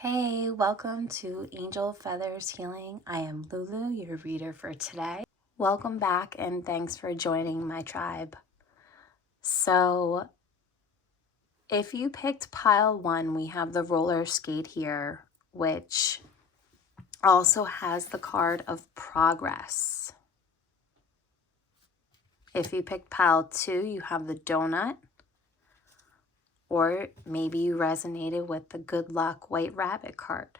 Hey, welcome to Angel Feathers Healing. I am Lulu, your reader for today. Welcome back and thanks for joining my tribe. So, if you picked pile 1, we have the roller skate here, which also has the card of progress. If you picked pile 2, you have the donut. Or maybe you resonated with the good luck white rabbit card.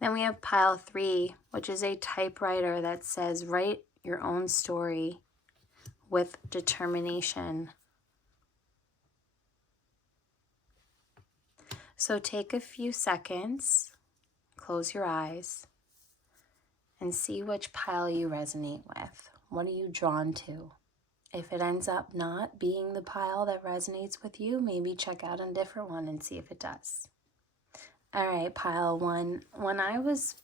Then we have pile 3, which is a typewriter that says, write your own story with determination. So take a few seconds, close your eyes, and see which pile you resonate with. What are you drawn to? If it ends up not being the pile that resonates with you, maybe check out a different one and see if it does. All right, pile 1. When I was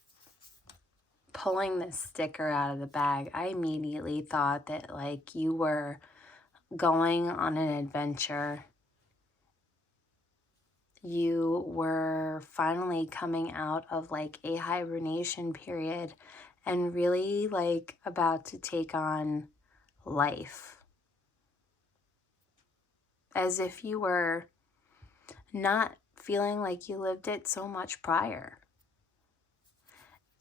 pulling this sticker out of the bag, I immediately thought that like you were going on an adventure. You were finally coming out of like a hibernation period and really like about to take on life. As if you were not feeling like you lived it so much prior.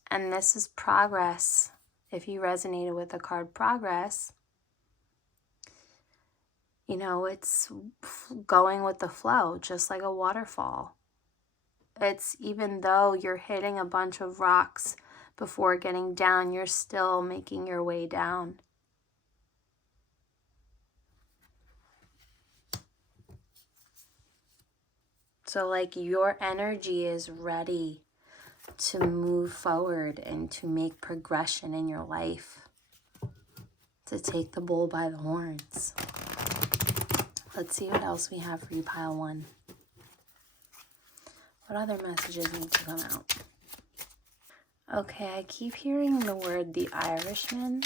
And this is progress. If you resonated with the card progress, you know, it's going with the flow, just like a waterfall. It's even though you're hitting a bunch of rocks before getting down, you're still making your way down. So like your energy is ready to move forward and to make progression in your life, to take the bull by the horns. Let's see what else we have for you, pile 1. What other messages need to come out? Okay, I keep hearing the word The Irishman.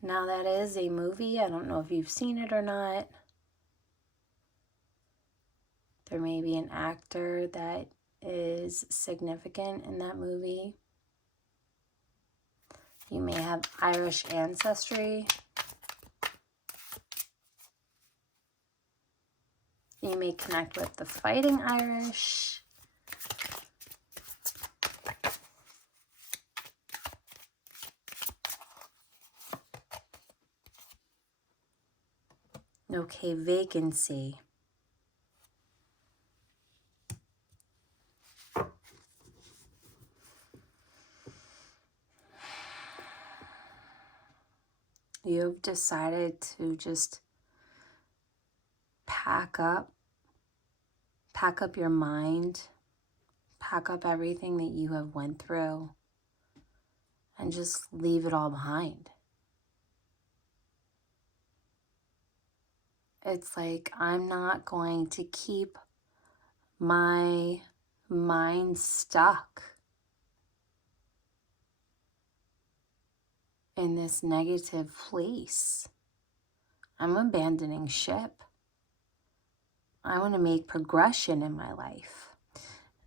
Now that is a movie. I don't know if you've seen it or not. There may be an actor that is significant in that movie. You may have Irish ancestry. You may connect with the Fighting Irish. Okay, vacancy. You've decided to just pack up your mind, pack up everything that you have went through, and just leave it all behind. It's like, I'm not going to keep my mind stuck in this negative place. I'm abandoning ship. I want to make progression in my life.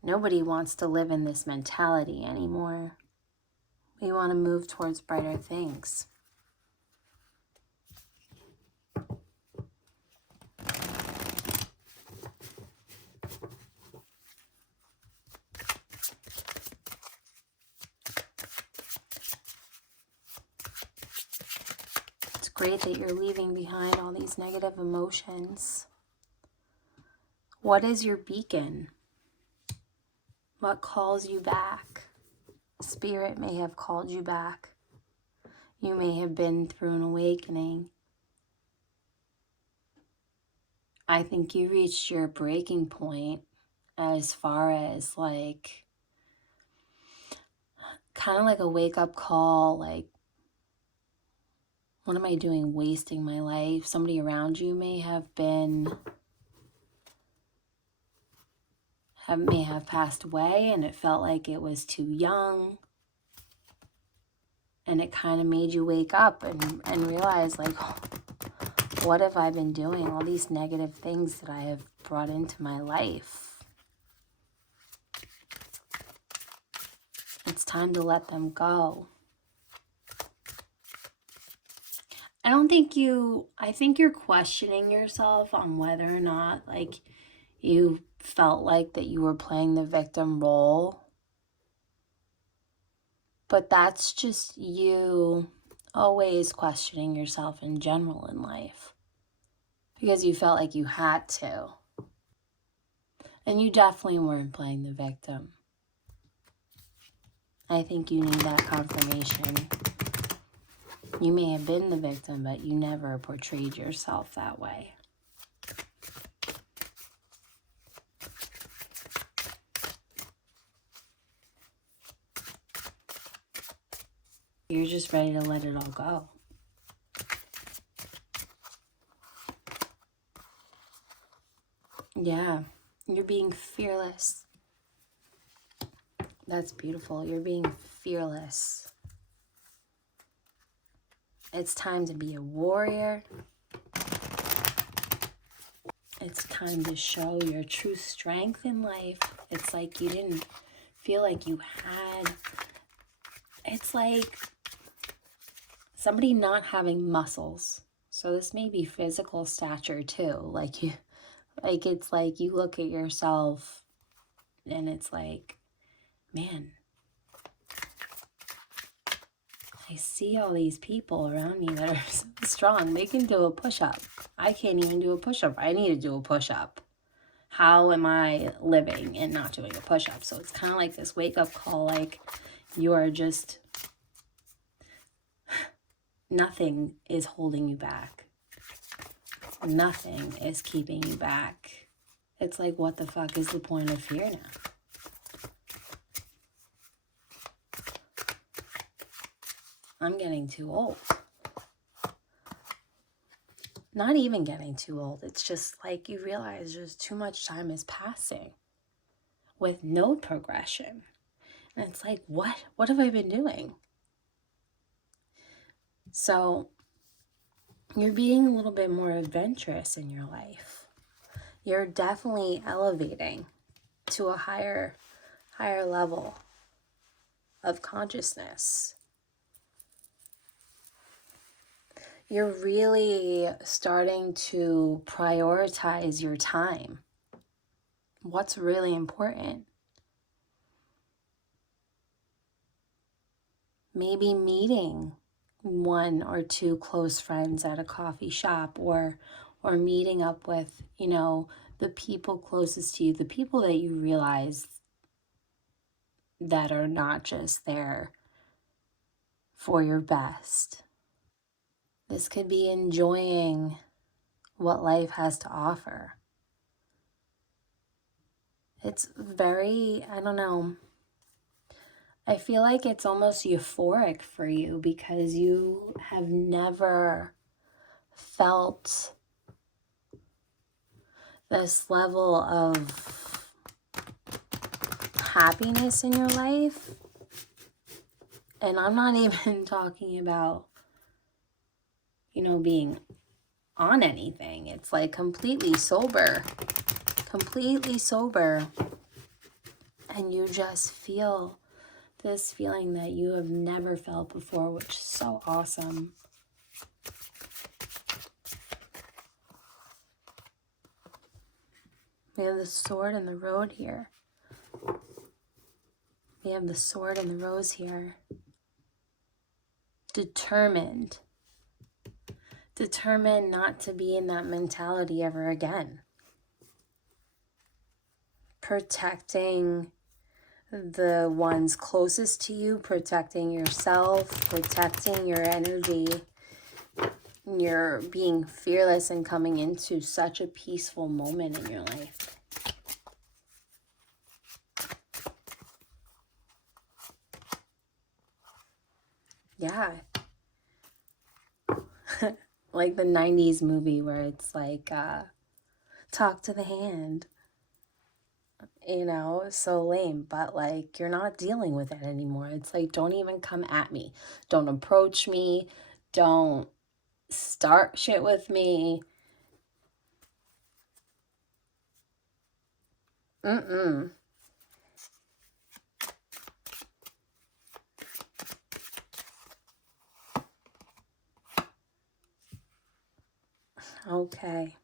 Nobody wants to live in this mentality anymore. We want to move towards brighter things. It's great that you're leaving behind all these negative emotions. What is your beacon? What calls you back? Spirit may have called you back. You may have been through an awakening. I think you reached your breaking point as far as like, kind of like a wake-up call, like, what am I doing wasting my life? Somebody around you may have passed away and it felt like it was too young. And it kind of made you wake up and realize like, What have I been doing? All these negative things that I have brought into my life. It's time to let them go. I think you're questioning yourself on whether or not, like, you felt like that you were playing the victim role. But that's just you always questioning yourself in general in life. Because you felt like you had to. And you definitely weren't playing the victim. I think you need that confirmation. You may have been the victim, but you never portrayed yourself that way. You're just ready to let it all go. Yeah, you're being fearless. That's beautiful. You're being fearless. It's time to be a warrior. It's time to show your true strength in life. It's like you didn't feel like you had. It's like somebody not having muscles. So this may be physical stature too. It's like you look at yourself and it's like, man, I see all these people around me that are so strong. They can do a push-up. I can't even do a push-up. I need to do a push-up. How am I living and not doing a push-up? So it's kind of like this wake-up call, like you are just, nothing is holding you back. Nothing is keeping you back. It's like, what the fuck is the point of fear now? I'm getting too old. Not even getting too old. It's just like you realize just too much time is passing with no progression. And it's like, what have I been doing? So you're being a little bit more adventurous in your life. You're definitely elevating to a higher level of consciousness. You're really starting to prioritize your time. What's really important? Maybe meeting one or two close friends at a coffee shop, or meeting up with, the people closest to you, the people that you realize that are not just there for your best. This could be enjoying what life has to offer. It's very, I don't know, I feel like it's almost euphoric for you because you have never felt this level of happiness in your life. And I'm not even talking about, being on anything. It's like completely sober. And you just feel this feeling that you have never felt before, which is so awesome. We have the sword and the road here. We have the sword and the rose here. Determined not to be in that mentality ever again. Protecting the ones closest to you, protecting yourself, protecting your energy. You're being fearless and coming into such a peaceful moment in your life. Yeah. Like the 90s movie where it's like, talk to the hand. So lame, but like you're not dealing with it anymore. It's like, don't even come at me. Don't approach me. Don't start shit with me. Okay.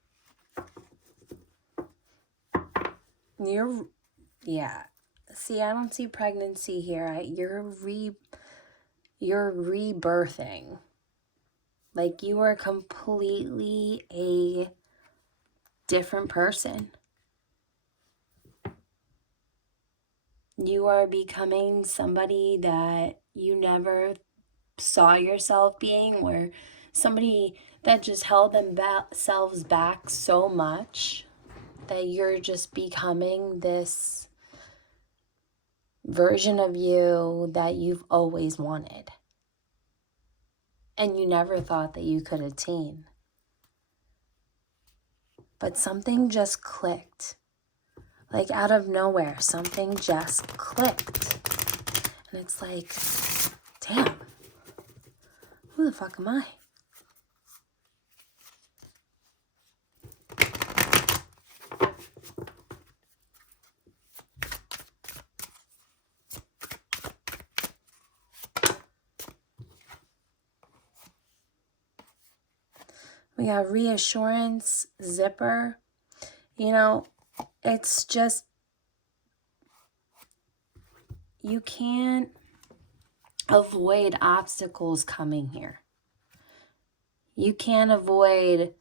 Yeah. See, I don't see pregnancy here. You're rebirthing. Like, you are completely a different person. You are becoming somebody that you never saw yourself being, or somebody that just held themselves back so much that you're just becoming this version of you that you've always wanted and you never thought that you could attain. But something just clicked. Like, out of nowhere, something just clicked. And it's like, damn, who the fuck am I? We got reassurance, zipper. You know, it's just, you can't avoid obstacles coming here. You can't avoid,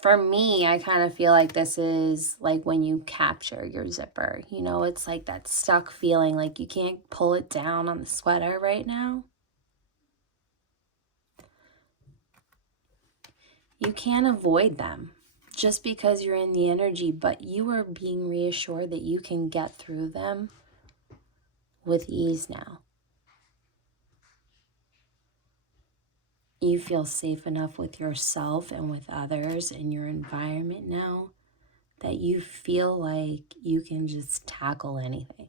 for me, I kind of feel like this is like when you capture your zipper. You know, it's like that stuck feeling, like you can't pull it down on the sweater right now. You can't avoid them just because you're in the energy, but you are being reassured that you can get through them with ease now. You feel safe enough with yourself and with others in your environment now that you feel like you can just tackle anything.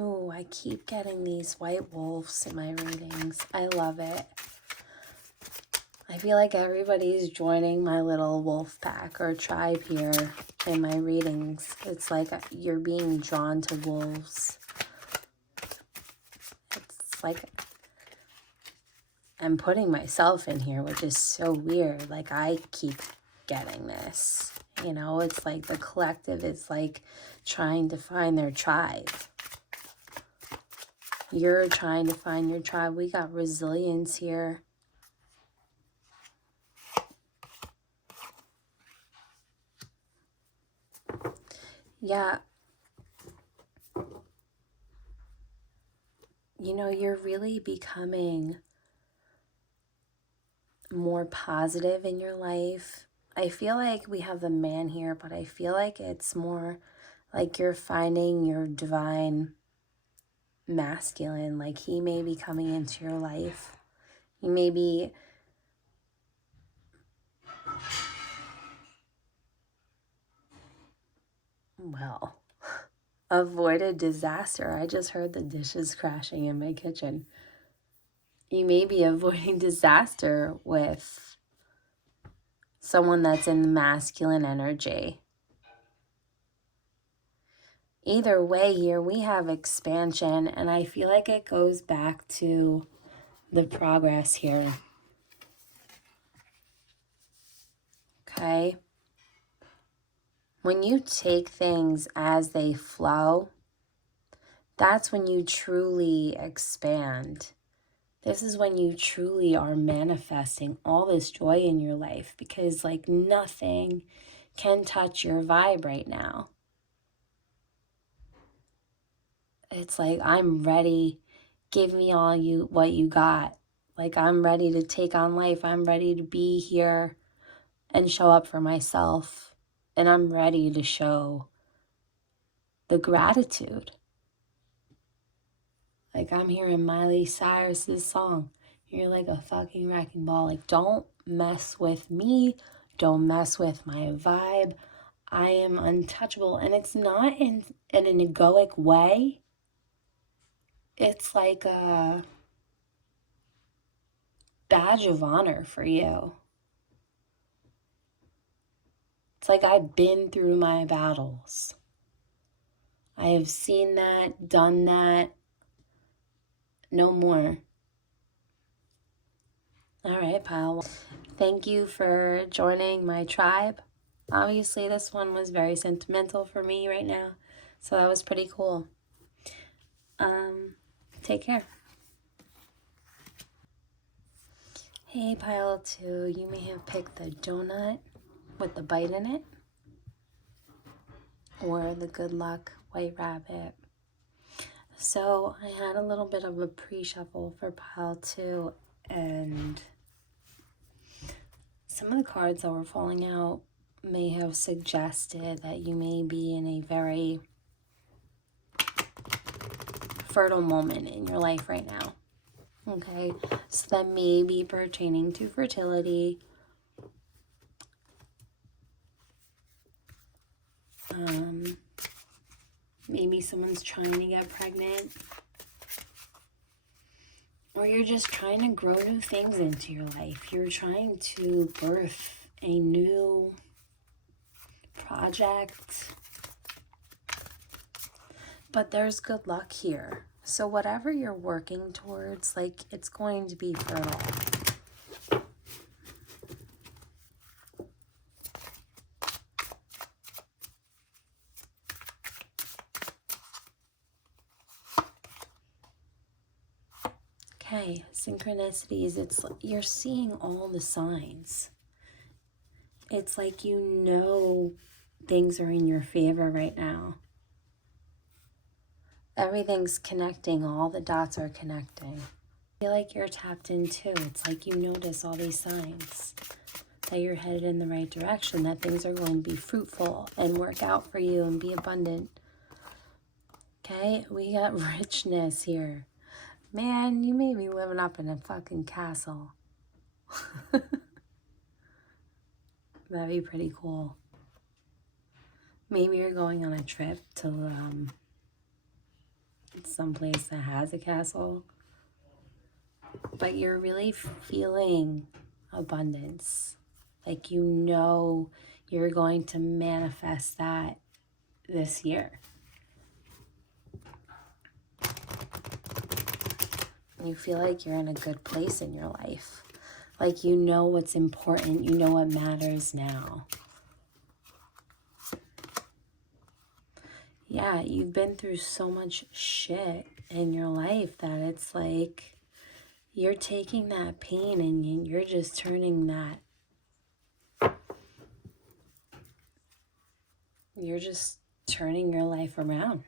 Oh, I keep getting these white wolves in my readings. I love it. I feel like everybody's joining my little wolf pack or tribe here in my readings. It's like you're being drawn to wolves. It's like I'm putting myself in here, which is so weird. Like, I keep getting this. You know, it's like the collective is like trying to find their tribe. You're trying to find your tribe. We got resilience here. Yeah. You know, you're really becoming more positive in your life. I feel like we have the man here, but I feel like it's more like you're finding your divine masculine. Like, he may be coming into your life. He may be, well, avoid a disaster. I just heard the dishes crashing in my kitchen. You may be avoiding disaster with someone that's in the masculine energy. Either way here, we have expansion, and I feel like it goes back to the progress here. Okay? When you take things as they flow, that's when you truly expand. This is when you truly are manifesting all this joy in your life, because like nothing can touch your vibe right now. It's like, I'm ready. Give me all what you got. Like, I'm ready to take on life. I'm ready to be here and show up for myself. And I'm ready to show the gratitude. Like I'm hearing Miley Cyrus's song. You're like a fucking wrecking ball. Like don't mess with me. Don't mess with my vibe. I am untouchable. And it's not in an egoic way. It's like a badge of honor for you. It's like I've been through my battles. I have seen that, done that. No more. All right, pal. Thank you for joining my tribe. Obviously, this one was very sentimental for me right now, so that was pretty cool. Take care. Hey, pile 2, you may have picked the donut with the bite in it, or the good luck white rabbit. So I had a little bit of a pre-shuffle for pile 2, and some of the cards that were falling out may have suggested that you may be in a very fertile moment in your life right now. Okay, so that may be pertaining to fertility. Maybe someone's trying to get pregnant. Or you're just trying to grow new things into your life. You're trying to birth a new project. But there's good luck here. So whatever you're working towards, like, it's going to be fertile. Okay, synchronicities, it's you're seeing all the signs. It's like you know things are in your favor right now. Everything's connecting, all the dots are connecting. I feel like you're tapped in too. It's like you notice all these signs that you're headed in the right direction, that things are going to be fruitful and work out for you and be abundant. Okay, we got richness here. Man, you may be living up in a fucking castle. That'd be pretty cool. Maybe you're going on a trip to someplace that has a castle. But you're really feeling abundance. Like you know you're going to manifest that this year. You feel like you're in a good place in your life. Like you know what's important. You know what matters now. Yeah, you've been through so much shit in your life that it's like you're taking that pain and you're just turning that. You're just turning your life around.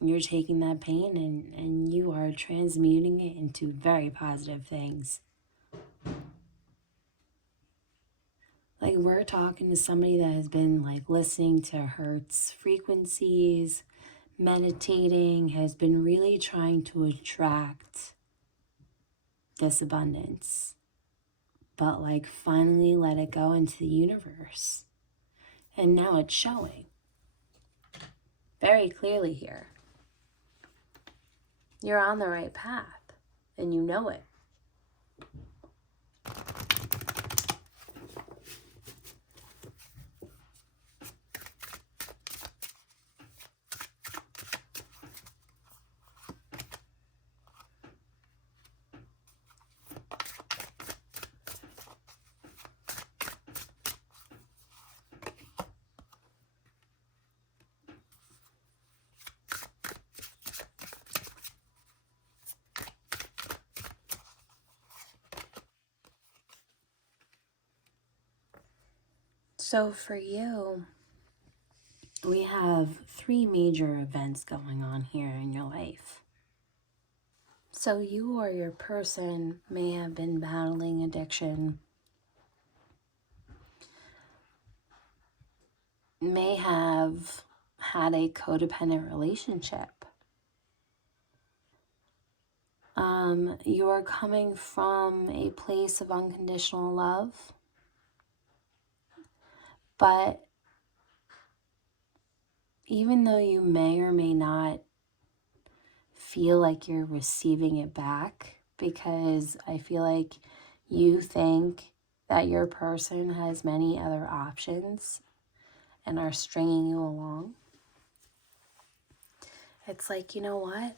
You're taking that pain and you are transmuting it into very positive things. Like we're talking to somebody that has been like listening to Hertz frequencies, meditating, has been really trying to attract this abundance, but like finally let it go into the universe. And now it's showing very clearly here. You're on the right path and you know it. So for you, we have 3 major events going on here in your life. So you or your person may have been battling addiction, may have had a codependent relationship. You're coming from a place of unconditional love, but even though you may or may not feel like you're receiving it back, because I feel like you think that your person has many other options and are stringing you along, it's like, you know what?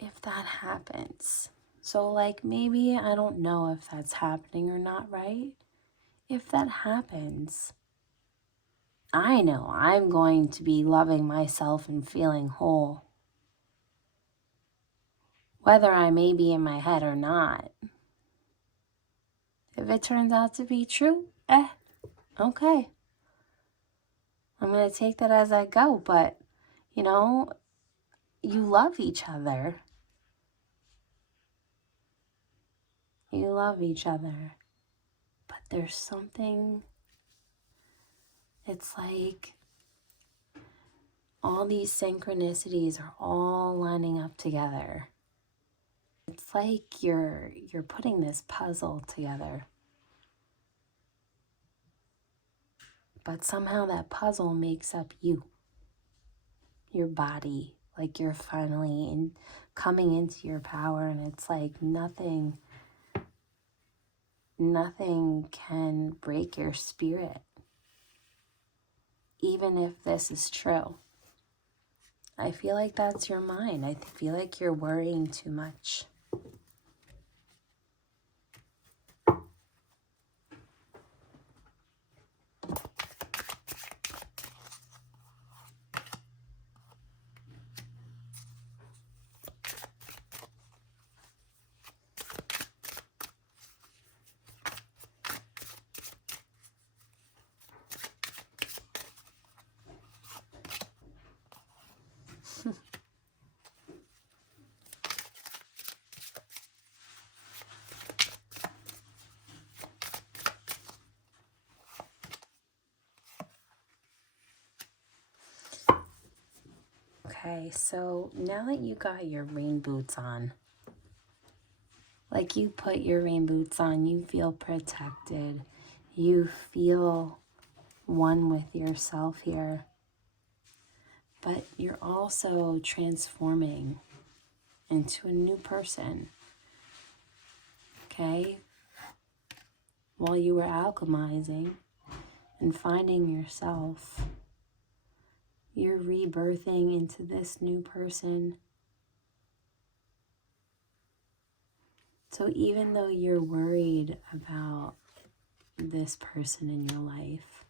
If that happens, so like maybe I don't know if that's happening or not, right? If that happens, I know I'm going to be loving myself and feeling whole, whether I may be in my head or not. If it turns out to be true, okay. I'm going to take that as I go, but, you know, you love each other. You love each other. But there's something, it's like all these synchronicities are all lining up together. It's like you're putting this puzzle together. But somehow that puzzle makes up you, your body. Like you're finally coming into your power, and it's like nothing can break your spirit. Even if this is true. I feel like that's your mind. I feel like you're worrying too much. Okay, so now that you got your rain boots on, like you put your rain boots on, you feel protected. You feel one with yourself here. But you're also transforming into a new person. Okay? While you were alchemizing and finding yourself, you're rebirthing into this new person. So even though you're worried about this person in your life,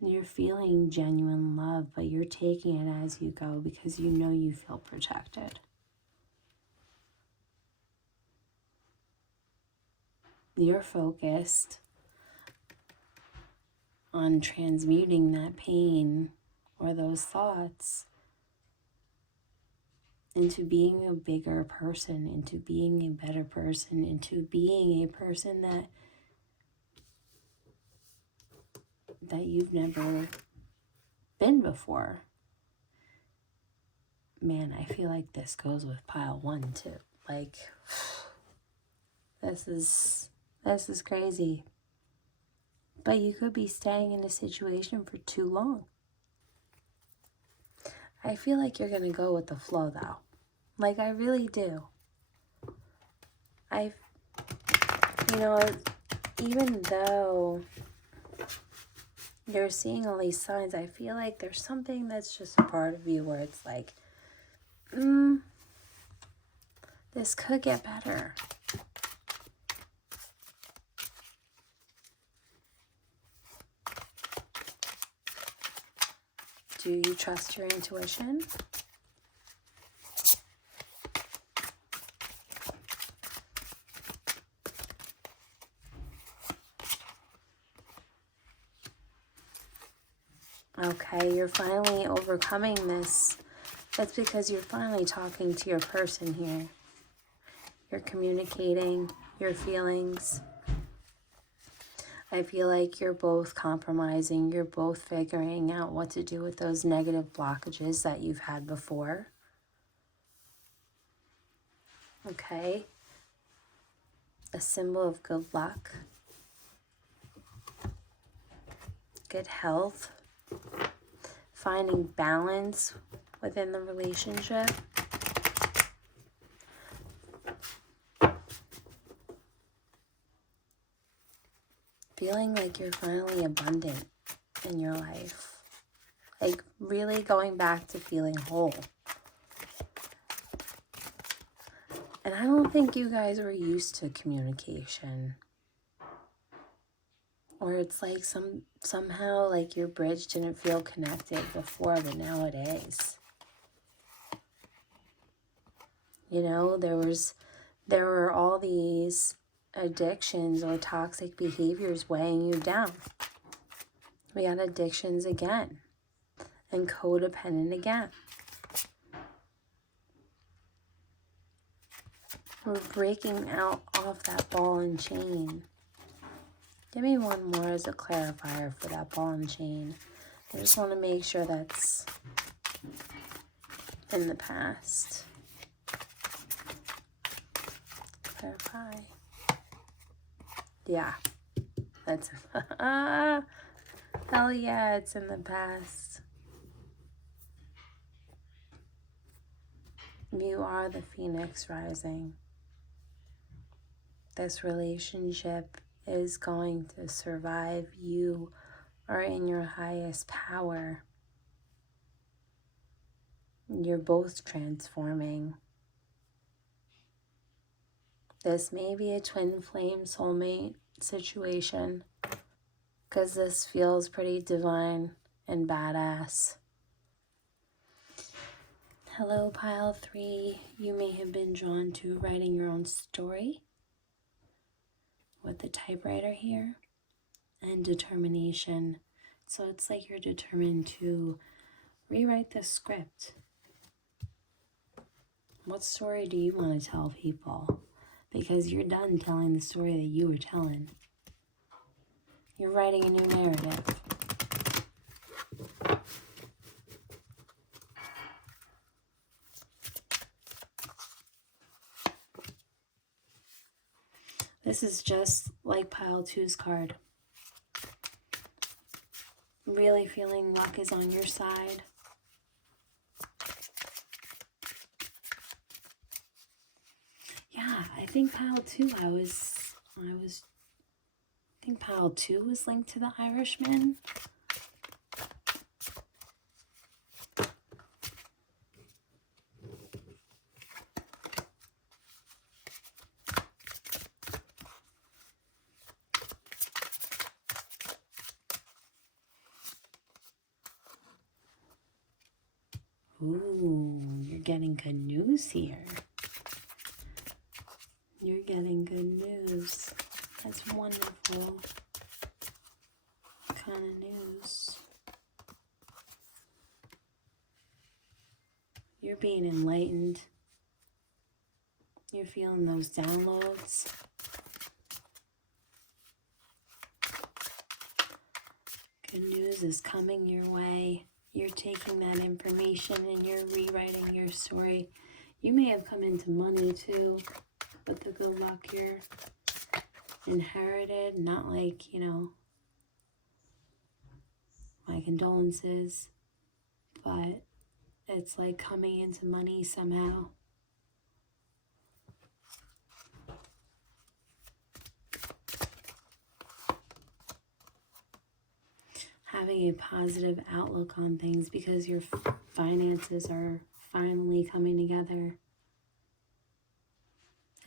you're feeling genuine love, but you're taking it as you go because you know you feel protected. You're focused on transmuting that pain or those thoughts into being a bigger person, into being a better person, into being a person that you've never been before. Man, I feel like this goes with pile 1 too. Like, this is crazy. But you could be staying in a situation for too long. I feel like you're going to go with the flow though. Like, I really do. Even though you're seeing all these signs, I feel like there's something that's just a part of you where it's like, this could get better. Do you trust your intuition? Okay, you're finally overcoming this. That's because you're finally talking to your person here. You're communicating your feelings. I feel like you're both compromising. You're both figuring out what to do with those negative blockages that you've had before. Okay. A symbol of good luck, good health, finding balance within the relationship. Feeling like you're finally abundant in your life. Like really going back to feeling whole. And I don't think you guys were used to communication. Or it's like somehow like your bridge didn't feel connected before, but now it is. You know, there were all these addictions or toxic behaviors weighing you down. We got addictions again and codependent again. We're breaking out off that ball and chain. Give me one more as a clarifier for that ball and chain. I just want to make sure that's in the past. Clarify. Yeah. That's hell yeah, it's in the past. You are the phoenix rising. This relationship is going to survive. You are in your highest power. You're both transforming. This may be a twin flame soulmate situation because this feels pretty divine and badass. Hello, pile 3. You may have been drawn to writing your own story with the typewriter here and determination. So it's like you're determined to rewrite the script. What story do you want to tell people? Because you're done telling the story that you were telling. You're writing a new narrative. This is just like pile 2's card. Really feeling luck is on your side. Yeah, I think pile 2, I think pile 2 was linked to the Irishman. Ooh, you're getting good news here. You're getting good news. That's wonderful kind of news. You're being enlightened. You're feeling those downloads. Good news is coming your way. You're taking that information and you're rewriting your story. You may have come into money too, but the good luck you're inherited, not like, my condolences, but it's like coming into money somehow. Having a positive outlook on things because your finances are finally coming together.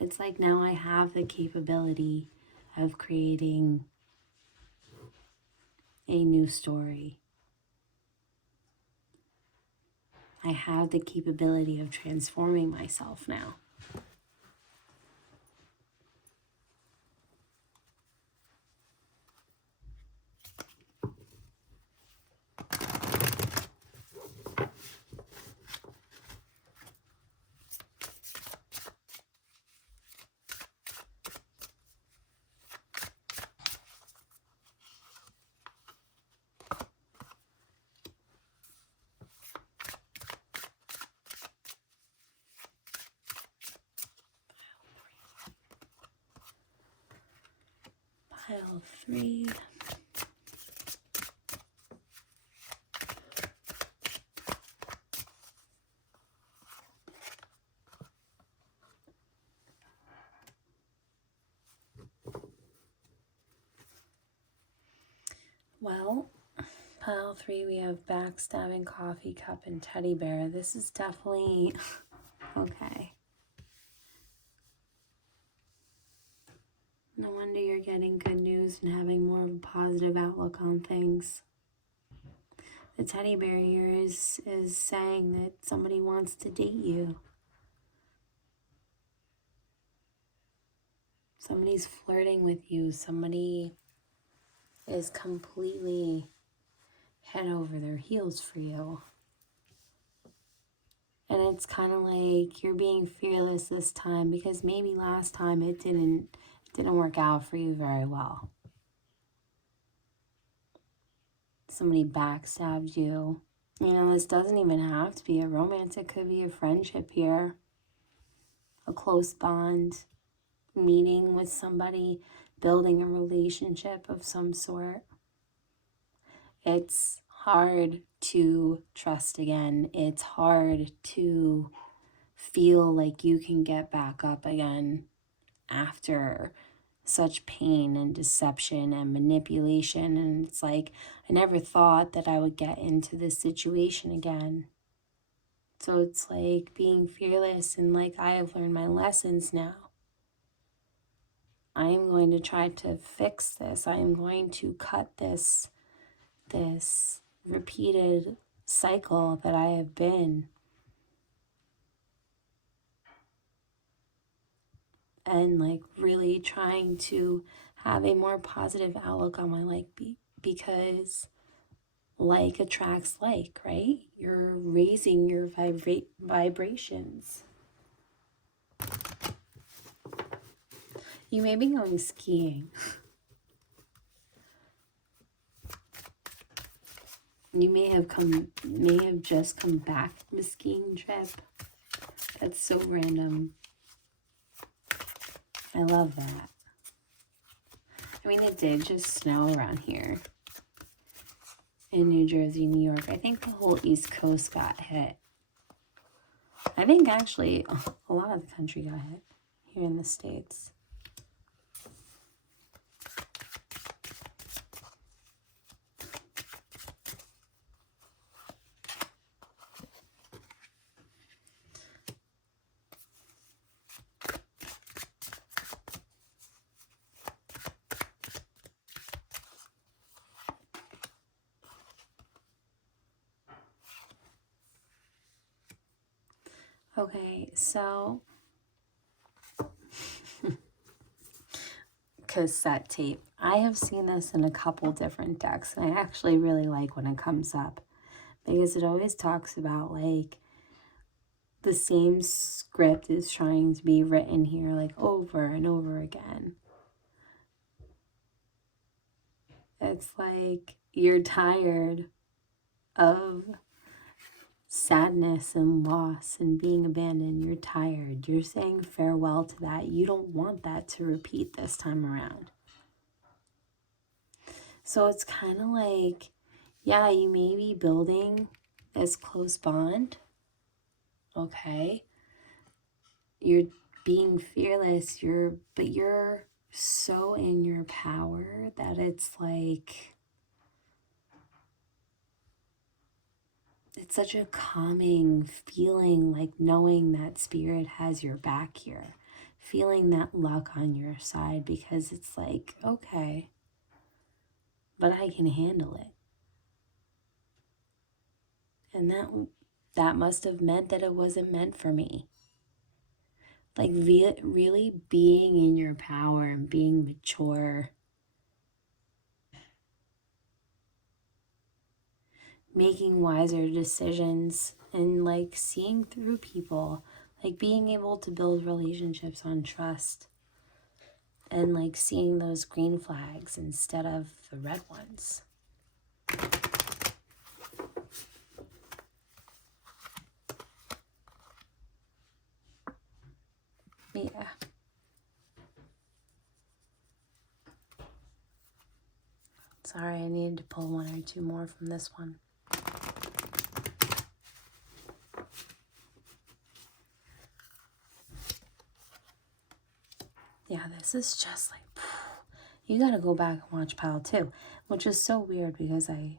It's like now I have the capability of creating a new story. I have the capability of transforming myself now. Pile 3. Well, pile 3, we have backstabbing, coffee cup, and teddy bear. This is definitely okay. No wonder you're getting good news and having more of a positive outlook on things. The teddy bear here is saying that somebody wants to date you. Somebody's flirting with you. Somebody is completely head over their heels for you. And it's kind of like you're being fearless this time because maybe last time it didn't work out for you very well. Somebody backstabbed you. You know, this doesn't even have to be a romance. It could be a friendship here. A close bond. Meeting with somebody. Building a relationship of some sort. It's hard to trust again. It's hard to feel like you can get back up again after such pain and deception and manipulation. And it's like, I never thought that I would get into this situation again. So it's like being fearless and like, I have learned my lessons now. I am going to try to fix this. I am going to cut this repeated cycle that I have been. And like really trying to have a more positive outlook on my life because like attracts like, right? You're raising your vibrations. You may be going skiing. You may have just come back from a skiing trip. That's so random. I love that. I mean, it did just snow around here in New Jersey, New York. I think the whole East Coast got hit. I think actually a lot of the country got hit here in the States. Okay, so cassette tape. I have seen this in a couple different decks, and I actually really like when it comes up because it always talks about like the same script is trying to be written here like over and over again. It's like you're tired of sadness and loss and being abandoned. You're tired. You're saying farewell to that. You don't want that to repeat this time around. So it's kind of like, yeah, you may be building this close bond. Okay. You're being fearless. But you're so in your power that it's like, it's such a calming feeling, like knowing that spirit has your back here, feeling that luck on your side, because it's like, okay, but I can handle it. And that must have meant that it wasn't meant for me. Like really being in your power and being mature. Making wiser decisions and like seeing through people, like being able to build relationships on trust and like seeing those green flags instead of the red ones. Yeah. Sorry, I needed to pull one or two more from this one. Yeah, this is just like, you gotta go back and watch pile 2, which is so weird because I'm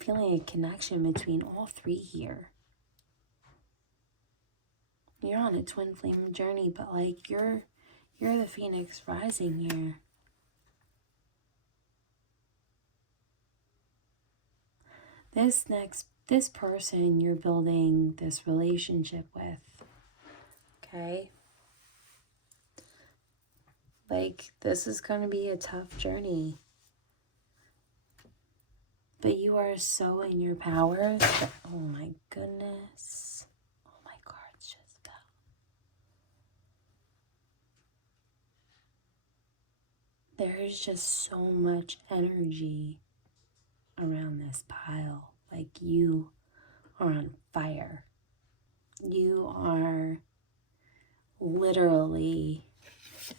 feeling a connection between all 3 here. You're on a twin flame journey, but like you're the phoenix rising here. This person you're building this relationship with, okay? Like, this is going to be a tough journey. But you are so in your power that, oh my goodness. Oh, my cards just fell. There's just so much energy around this pile. Like, you are on fire. You are literally,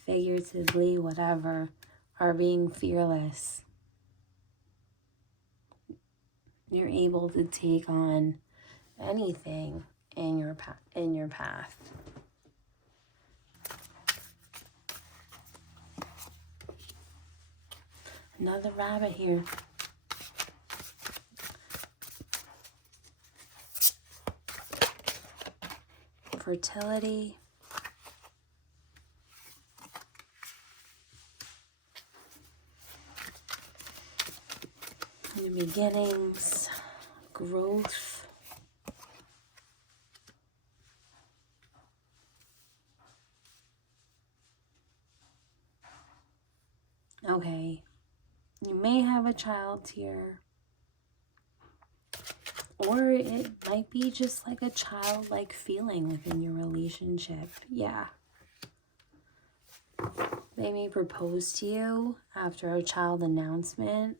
figuratively, whatever, are being fearless. You're able to take on anything in your path. Another rabbit here. Fertility. New beginnings. Growth. Okay. You may have a child here. Or it might be just like a childlike feeling within your relationship. Yeah. They may propose to you after a child announcement.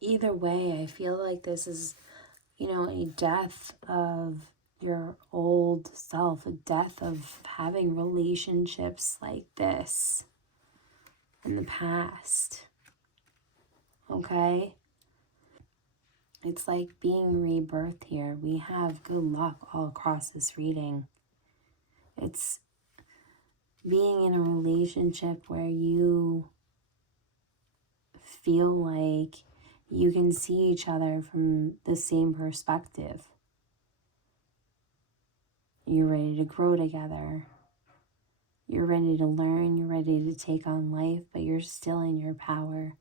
Either way, I feel like this is, a death of your old self, a death of having relationships like this in the past. Okay? It's like being rebirthed here. We have good luck all across this reading. It's being in a relationship where you feel like you can see each other from the same perspective. You're ready to grow together. You're ready to learn. You're ready to take on life, but you're still in your power.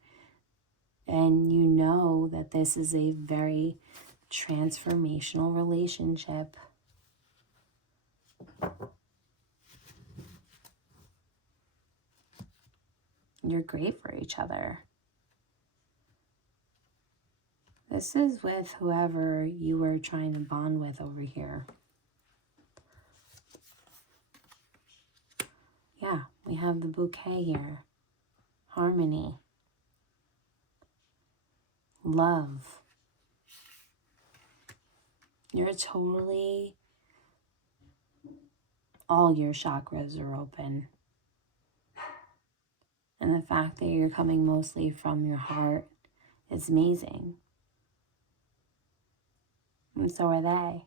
And you know that this is a very transformational relationship. You're great for each other. This is with whoever you were trying to bond with over here. Yeah, we have the bouquet here. Harmony. Love. You're totally, all your chakras are open. And the fact that you're coming mostly from your heart is amazing. And so are they.